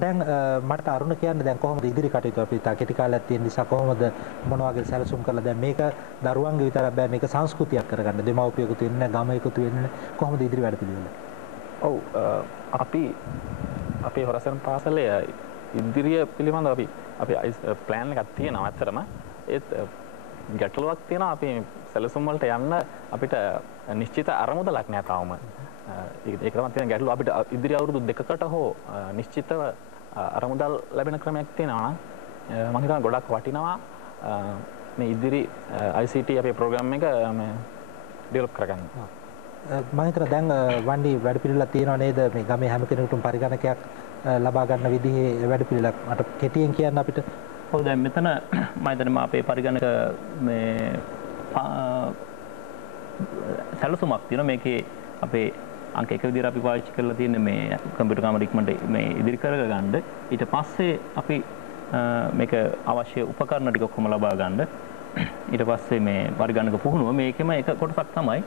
දැන් මට අරුණ කියන්න දැන් කොහොමද ඉදිරි කටයුතු අපි තා කෙටි කාලයක් තියෙන නිසා කොහොමද මොන වගේ සැලසුම් කළා දැන් මේක දරුවන්ගේ විතරක් බෑ මේක සංස්කෘතියක් කරගන්න දෙමව්පිය එකතු වෙන්න ගම එකතු වෙන්න කොහොමද ඉදිරි වැඩ පිළිවෙල? ඔව් අපි හොරසන් පාසලේ ඉදිරිය පිළිබඳව අපි ප්ලෑන් එකක් තියෙනවා ඇත්තටම ඒත් ගැටලුවක් තියෙනවා අපි සැලසුම් වලට යන්න අපිට නිශ්චිත අරමුදලක් නැහැ තාම. ඒක තමයි තියෙන ගැටලුව අපිට ඉදිරි අවුරුදු දෙකකට හෝ නිශ්චිතව අරමුදල් ලැබෙන ක්‍රමයක් තියෙනවා. මම හිතනවා ගොඩක් වටිනවා මේ ඉදිරි ICT අපේ ප්‍රෝග්‍රෑම් එක ඩෙවලොප් කරගන්න. මම හිතනවා දැන් වන්දි වැඩ පිළිවෙලක් තියෙනව නේද මේ ගමේ හැම කෙනෙකුටම පරිගණකයක් ලබා ගන්න විදිහේ වැඩ පිළිවෙලක් මට කෙටියෙන් කියන්න අපිට. ඔව් දැන් මෙතන මම හිතන්නේ අපේ පරිගණක මේ සැලසුමක් තියෙනවා මේකේ අපේ අංක එක විදිහට අපි පාවිච්චි කරලා තියෙන්නේ මේ කම්පියුටර් කාමර ඉක්මනට මේ ඉදිරි කරගන්න. ඊට පස්සේ අපි මේක අවශ්‍ය උපකරණ ටික ඔක්කොම ලබා ගන්න. ඊට පස්සේ මේ පරිගණක පුහුණුව මේකෙම එක කොටසක් තමයි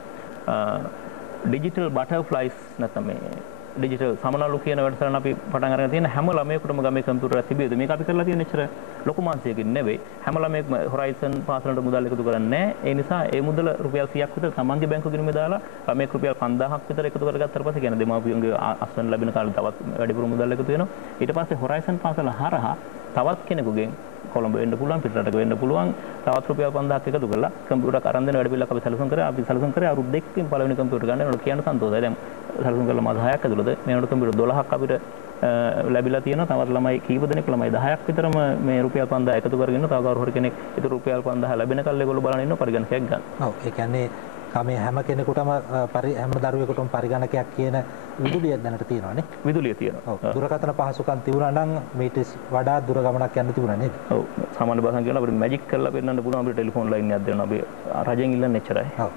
ඩිජිටල් බටර්ෆ්ලයිස් නැත්නම් මේ ඩිජිටල් සමනලු කියන වැඩසටහන අපි පටන් අරගෙන තියෙන හැම ළමයෙකුටම ගමේ කම්පියුටරයක් තිබියද මේක අපි කරලා තියෙන ඉතර ලොකු මාංශයකින් නෙවෙයි හැම ළමයෙක්ම හොරයිසන් පාසලට මුදල් එකතු කරන්නේ නැහැ ඒ නිසා ඒ මුදල රුපියල් 100ක් විතර තමන්ගේ බැංකු ගිණුමේ දාලා ළමයෙක් රුපියල් 5000ක් විතර එකතු කරගත්තාට පස්සේ කියන්නේ දෙමාපියන්ගේ අස්වැන්න ලැබෙන කාලේ තවත් වැඩිපුර මුදල් එකතු වෙනවා ඊට පස්සේ හොරයිසන් පාසල හරහා තවත් කෙනෙකුගෙන් කොළඹ වෙන්න පුළුවන් පිටරටක වෙන්න පුළුවන් තවත් රුපියල් 5000ක් එකතු කරලා කම්පියුටරයක් අරන් දෙන වැඩ පිළිවෙලක් අපි සැලසුම් කරේ අවුරුදු දෙකකින් පළවෙනි කම්පියුටර් ගන්න වෙනකොට කියන්න සන්තෝෂයි දැන් සැලසුම් කරලා මාස 6ක් ඇතුළත මේ වෙනකොට කම්පියුටර් 12ක් අපිට ලැබිලා තියෙනවා තවත් ළමයි කීප දෙනෙක් ළමයි 10ක් විතරම මේ රුපියල් 5000 එකතු කරගෙන ඉන්නවා තව කවුරු හරි කෙනෙක් ඒක රුපියල් 5000 ලැබෙනකල් ඒගොල්ලෝ බලන ඉන්නවා පරිගණකයක් ගන්න. ඔව් ඒ කියන්නේ ගමේ හැම කෙනෙකුටම හැම දරුවෙකුටම පරිගණකයක් කියන විදුලියක් දැනට තියෙනවානේ. විදුලිය තියෙනවා. ඔව් දුරකථන පහසුකම් තිබුණා නම් මේට වඩා දුර ගමනක් යන්න තිබුණා නේද? ඔව් සාමාන්‍ය භාෂාවෙන් කියනවා අපිට මැජික් කරලා පෙන්නන්න පුළුවන් අපිට ටෙලිෆෝන් ලයින් එකක් දෙන්න අපි රජෙන් ඉල්ලන්නේ එච්චරයි. ඔව්